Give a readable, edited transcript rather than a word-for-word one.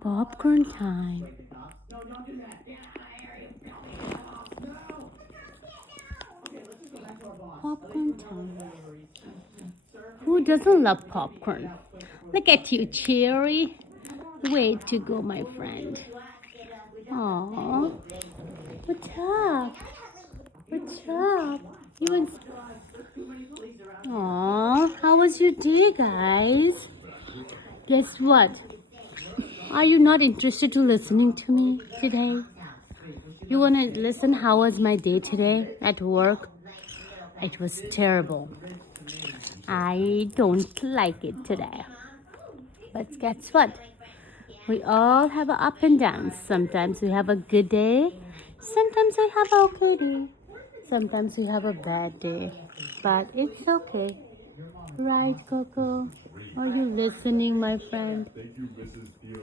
Popcorn time. Popcorn time. Who doesn't love popcorn? Look at you, Cherry. Way to go, my friend. Aww. What's up? What's up? You and... Aww. How was your day, guys? Guess what? Are you not interested to listening to me today? You want to listen how was my day today at work? It was terrible. I don't like it today. But guess what? We all have an up and downs. Sometimes we have a good day. Sometimes we have an okay day. Sometimes we have a bad day. But it's okay. Right, Coco? Are you listening, my friend?